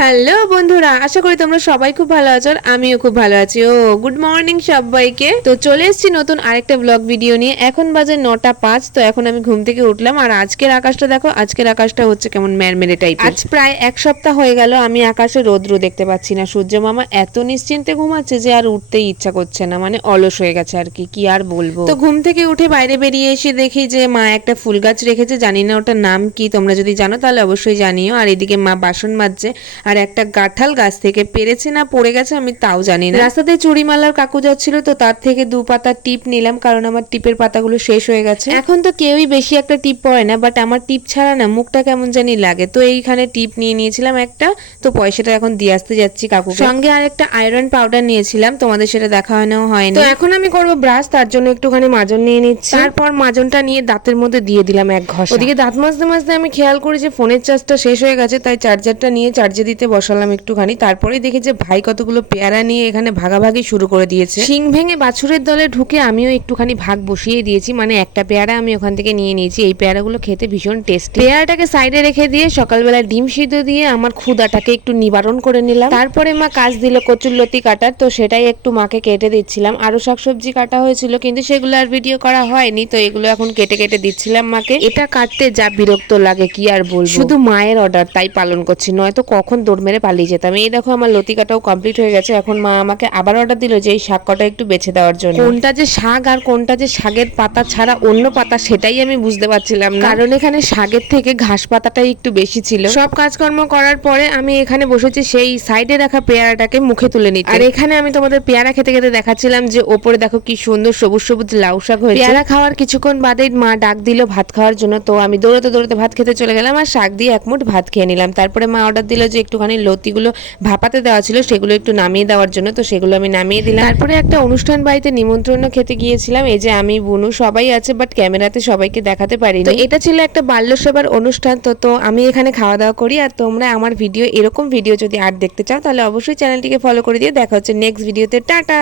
Hello বন্ধুরা আশা করি তোমরা সবাই খুব ভালো আছো আর আমিও খুব ভালো আছি। ও গুড মর্নিং সবাইকে। তো চলে এসেছি নতুন আরেকটা ব্লগ ভিডিও নিয়ে। এখন বাজে নটা পাঁচ তো এখন আমি ঘুম থেকে উঠলাম আর আজকের আকাশটা দেখো আজকের আকাশটা হচ্ছে কেমন ম্যারমেরে টাইপ আজ প্রায় এক সপ্তাহ হয়ে গেল আমি আকাশে রৌদ্র দেখতে পাচ্ছি না। সূর্য মামা এত নিশ্চিন্তে ঘুমাচ্ছে যে আর উঠতেই ইচ্ছা করছে না মানে অলস হয়ে গেছে আর কি কি আর বলব। তো ঘুম থেকে উঠে বাইরে বেরিয়ে এসে দেখি যে মা একটা ফুল গাছ রেখেছে জানি না ওটার নাম কি তোমরা যদি জানো তাহলে অবশ্যই জানিও। আর এদিকে মা বাসন মাজছে আর একটা কাঁঠাল গাছ থেকে পেরেছে না পড়ে গেছে আমি তাও জানি না। রাস্তাতে চুড়িমালার কাকু যাচ্ছিল তো তার থেকে দু পাতা টিপ নিলাম কারণ আমার টিপের পাতাগুলো শেষ হয়ে গেছে। এখন তো কেউই বেশি একটা টিপ পড়ে না বাট আমার টিপ ছাড়া না মুখটা কেমন জানি লাগে। তো এইখানে টিপ নিয়ে নিয়েছিলাম একটা তো পয়সাটা এখন দিয়ে আসতে যাচ্ছি কাকু সঙ্গে আর একটা আয়রন পাউডার নিয়েছিলাম তোমাদের সেটা দেখা হয়নাও হয়নি। তো এখন আমি করব ব্রাশ তার জন্য একটুখানি মাজন নিয়ে নিচ্ছি। তারপর মাজনটা নিয়ে দাঁতের মধ্যে দিয়ে দিলাম এক ঘষা। ওদিকে দাঁত মাজতে মাজতে আমি খেয়াল করি যে ফোনের চার্জটা শেষ হয়ে গেছে তাই চার্জারটা নিয়ে চার্জে দিতে বসালাম একটুখানি। তারপরেই দেখি যে ভাই কতগুলো পেয়ারা নিয়ে এখানে ভাগাভাগি শুরু করে দিয়েছে। শিং ভেঙে বাছুরের দলে ঢুকে আমিও একটুখানি ভাগ বসিয়ে দিয়েছি। মানে একটা পেয়ারা আমি ওখান থেকে নিয়ে নিয়েছি। এই পেয়ারাগুলো খেতে ভীষণ টেস্টি পেয়ারাটাকে সাইডে রেখে দিয়ে সকালবেলা ডিম সিদ্ধ দিয়ে আমার ক্ষুদাটাকে একটু নিবারণ করে নিলাম। তারপরে মা কাজ দিল কচুরলতি কাটার, তো সেটাই একটু মাকে কেটে দিচ্ছিলাম। আরও শাকসবজি কাটা হয়েছিল, কিন্তু সেগুলো আর ভিডিও করা হয়নি, তো এগুলো এখন কেটে কেটে দিচ্ছিলাম মাকে। এটা কাটতে যা বিরক্ত লাগে, কি আর বলব? শুধু মায়ের অর্ডার তাই পালন করছি। নয়তো কখন দৌড় মেরে পালিয়ে যেতাম। এই দেখো আমার লতিকাটাও কমপ্লিট হয়ে গেছে। এখন মা আমাকে আবার অর্ডার দিল যে এই শাক কটা একটু বেছে দেওয়ার জন্য। কোনটা যে শাক আর কোনটা যে শাকের পাতা ছাড়া অন্য পাতা সেটাই আমি বুঝতে পারছিলাম না। কারণ এখানে শাকের থেকে ঘাস পাতাটাই একটু বেশি ছিল। সব কাজকর্ম করার পরে আমি এখানে বসেছি সেই সাইডে রাখা পেয়ারাটাকে মুখে তুলে নিতে। আর এখানে আমি তোমাদের পেয়ারা খেতে খেতে দেখাচ্ছিলাম যে ওপরে দেখো কি সুন্দর সবুজ সবুজ লাউ শাক হয়েছে। পেয়ারা খাওয়ার কিছুক্ষণ বাদেই মা ডাক দিল ভাত খাওয়ার জন্য। তো আমি দৌড়াতে দৌড়াতে ভাত খেতে চলে গেলাম আর শাক দিয়ে এক মুঠ ভাত খেয়ে নিলাম। তারপরে মা অর্ডার দিল যে একটুখানি লতিগুলো ভাপাতে দেওয়া ছিল, সেগুলো একটু নামিয়ে দেওয়ার জন্য, তো সেগুলো আমি নামিয়ে দিলাম। তারপরে একটা অনুষ্ঠান বাড়িতে নিমন্ত্রণ খেতে গিয়েছিলাম, এই যে আমি, বুনু সবাই আছে বাট ক্যামেরাতে সবাইকে দেখাতে পারি তো এটা ছিল একটা বাল্য সেবার অনুষ্ঠান, তো তো আমি এখানে খাওয়া দাওয়া করি, আর তোমরা আমার ভিডিও, এরকম ভিডিও যদি আর দেখতে চাও, তাহলে অবশ্যই চ্যানেলটিকে ফলো করে দিয়ে দেখা হচ্ছে নেক্সট ভিডিওতে টাটা!